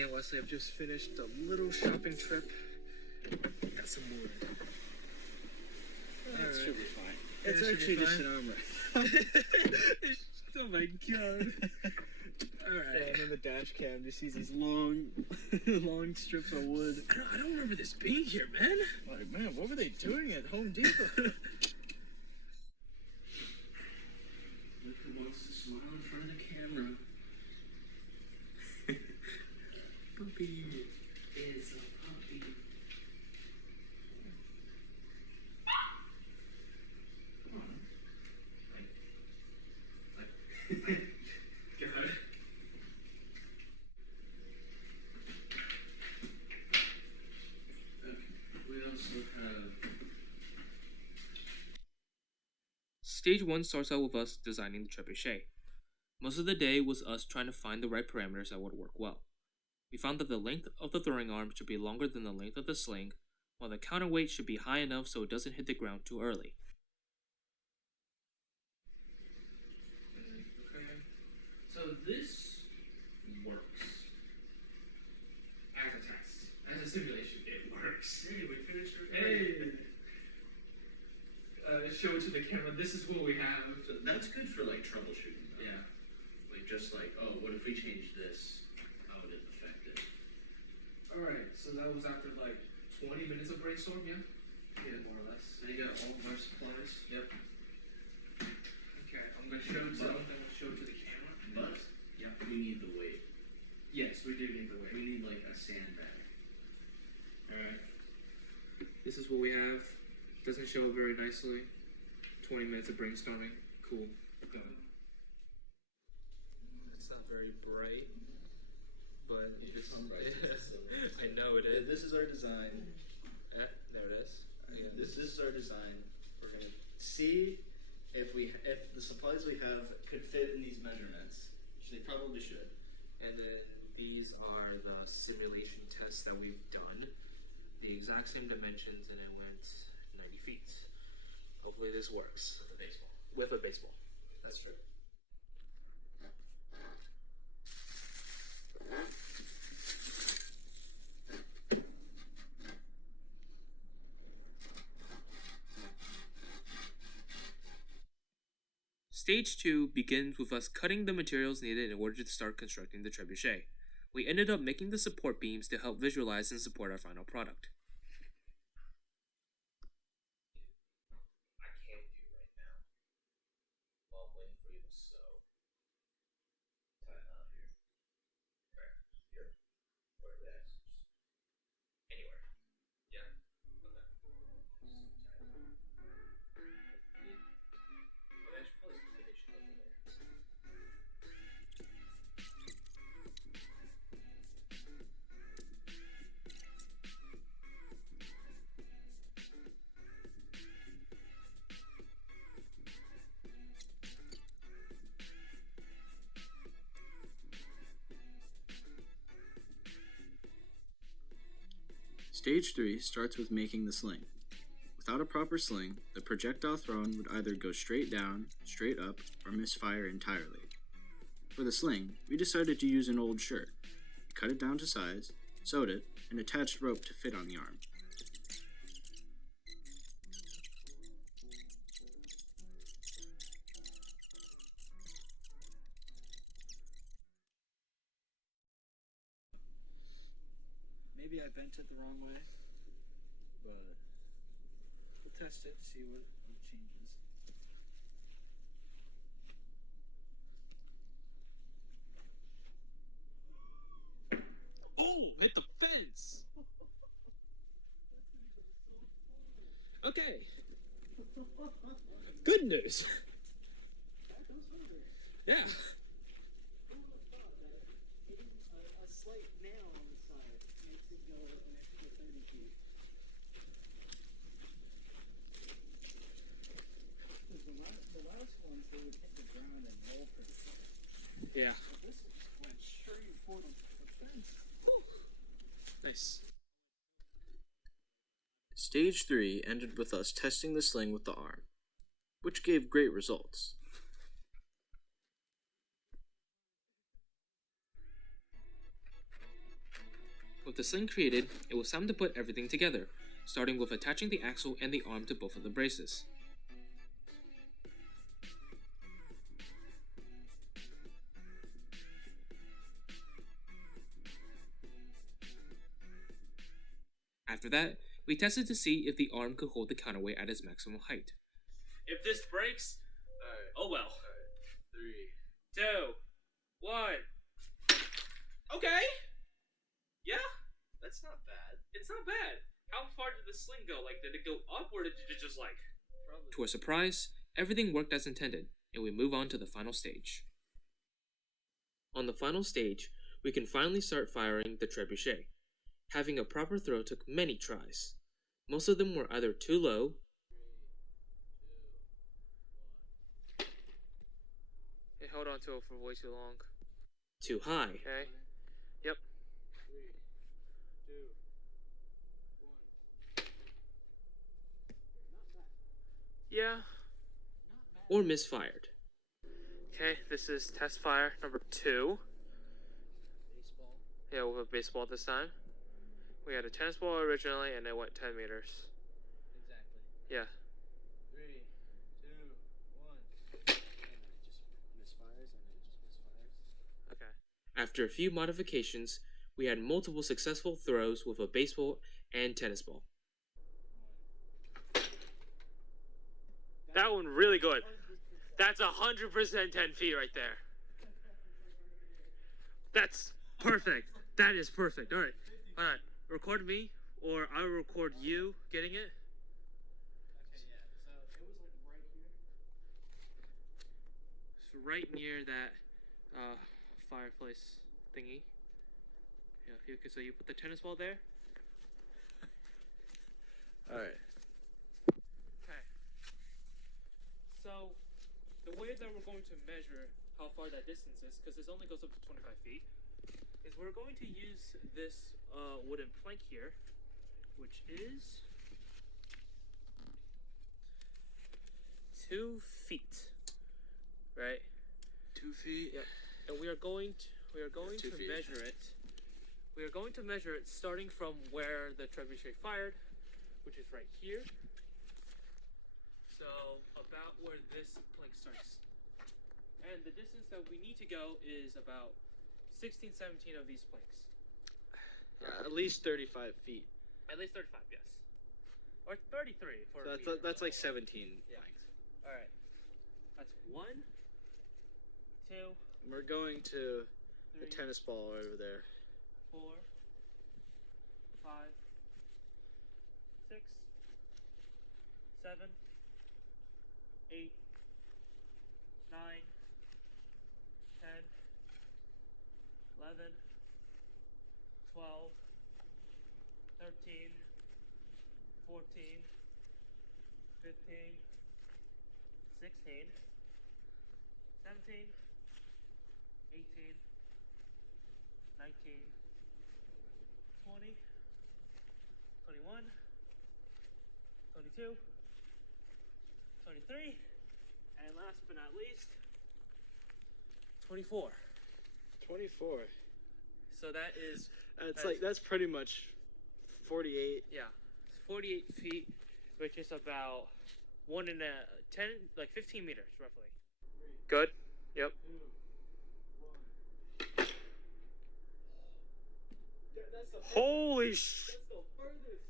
Me and Wesley have just finished a little shopping trip. Got some wood. That should be fine. Yeah, It's actually just an armor. Oh my god. Alright. Yeah, and then the dash cam just sees these long, long strips of wood. I don't remember this being here, man. Like, man, what were they doing at Home Depot? Look who wants to smile in front of the camera. Puppy is a puppy. Come on. Got it. Okay. We also have. Stage 1 starts out with us designing the trebuchet. Most of the day was us trying to find the right parameters that would work well. We found that the length of the throwing arm should be longer than the length of the sling, while the counterweight should be high enough so it doesn't hit the ground too early. Okay, so this works. As a test. As a simulation, it works. Hey, we finished it. Hey! Show it to the camera. This is what we have. So that's good for like troubleshooting. Though. Yeah. Like just like, oh, what if we change this? How would it affect it? Alright, so that was after like 20 minutes of brainstorm, yeah? Yeah, more or less. And you got all of our supplies. Yep. Okay, I'm gonna show it to them, then we'll show it to the camera. But yeah, we need the weight. Yes, we do need the weight. We need like a sandbag. Alright. This is what we have. Doesn't show up very nicely. 20 minutes of brainstorming. Cool. Done. It's not very bright, but it's I know it is. This is our design. There it is. This is our design. We're gonna see if the supplies we have could fit in these measurements, which they probably should. And then these are the simulation tests that we've done. The exact same dimensions, and it went 90 feet. Hopefully this works. With a baseball. With a baseball. That's true. Stage 2 begins with us cutting the materials needed in order to start constructing the trebuchet. We ended up making the support beams to help visualize and support our final product. I can't do right now. While I'm waiting for you to sew. Tie it out here. Right. Here. Or this. Just anywhere. Yeah. Okay. Just tie it out. I should probably finish it over there. Stage 3 starts with making the sling. Without a proper sling, the projectile thrown would either go straight down, straight up, or misfire entirely. For the sling, we decided to use an old shirt. We cut it down to size, sewed it, and attached rope to fit on the arm. Maybe I bent it the wrong way, but we'll test it to see what changes. Oh, hit the fence! Okay. Good news. Yeah. A slight nail on the side makes it go an extra 30 feet. The last ones, they would hit the ground and roll pretty far. Yeah. But this went straight for the fence. Whew. Nice. Stage 3 ended with us testing the sling with the arm, which gave great results. With the sling created, it was time to put everything together, starting with attaching the axle and the arm to both of the braces. After that, we tested to see if the arm could hold the counterweight at its maximum height. If this breaks, oh well. 3, 2, 1. Okay. Yeah, That's not bad. it's not bad. How far did the sling go? Like, did it go up or did it just like... Probably. To our surprise, everything worked as intended, and we move on to the final stage. On the final stage, we can finally start firing the Trebuchet. Having a proper throw took many tries. Most of them were either too low, hey, hold on to it for way too long, too high, okay. Yep. 3, 2, 1. Not bad. Yeah. Or misfired. Okay, this is test fire number 2. Baseball. Yeah, with a baseball this time. We had a tennis ball originally, and it went 10 meters. Exactly. Yeah. 3, 2, 1. And it just misfires, and it just misfires. Okay. After a few modifications, we had multiple successful throws with a baseball and tennis ball. That one really good. That's 100% 10 feet right there. That's perfect. That is perfect. All right. All right. Record me, or I'll record you getting it. Okay, yeah. So it was like right here. It's right near that fireplace thingy. Yeah. So you put the tennis ball there. All right. Okay. So, the way that we're going to measure how far that distance is, because this only goes up to 25 feet, is we're going to use this wooden plank here, which is 2 feet, right? 2 feet. Yep. And we are going to 2 feet. measure it. We are going to measure it starting from where the trebuchet fired, which is right here. So about where this plank starts. And the distance that we need to go is about 16, 17 of these planks. Yeah, at least 35 feet. At least 35, yes. Or 33 for So a meter. that's like 17 Yeah. planks. Alright. That's 1, 2, We're going to the 3, tennis ball over there. 4, 5, 6, 7, 8, 9, 10, 11, 12, 13, 14, 15, 16, 17, 18, 19, 20, 21, 22, 23, and last but not least, 24. 24. So that is, That's pretty much 48. yeah, it's 48 feet, which is about 15 meters roughly. Good. Yep. 2, 1. That's the Holy sh! That's the furthest.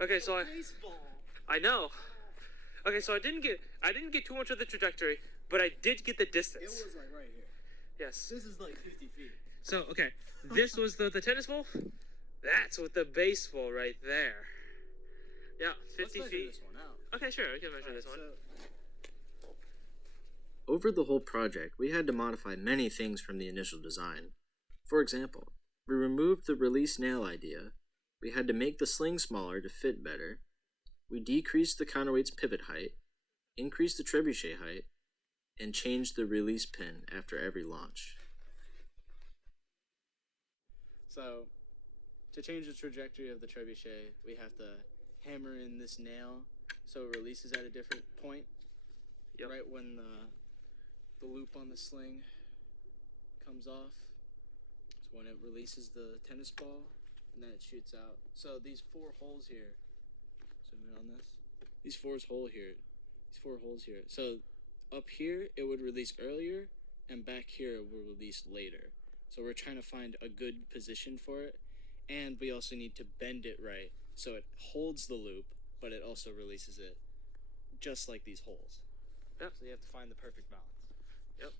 Okay, so Baseball. I know. Okay, so I didn't get too much of the trajectory, but I did get the It distance. was like right here. Yes. This is like 50 feet. So okay, this was the tennis ball. That's with the baseball right there. Yeah, 50 Let's measure feet. this one out. Okay, sure, we can measure this one. Over the whole project, we had to modify many things from the initial design. For example, we removed the release nail idea, we had to make the sling smaller to fit better, we decreased the counterweight's pivot height, increased the trebuchet height, and changed the release pin after every launch. So, to change the trajectory of the trebuchet, we have to hammer in this nail so it releases at a different point. Yep. Right when the loop on the sling comes off. when it releases the tennis ball, and then it shoots out. So these 4 holes here. Zoom in on this. These four holes here. So up here it would release earlier, and back here it will release later. So we're trying to find a good position for it, and we also need to bend it right so it holds the loop, but it also releases it, just like these holes. Yep. So you have to find the perfect balance. Yep.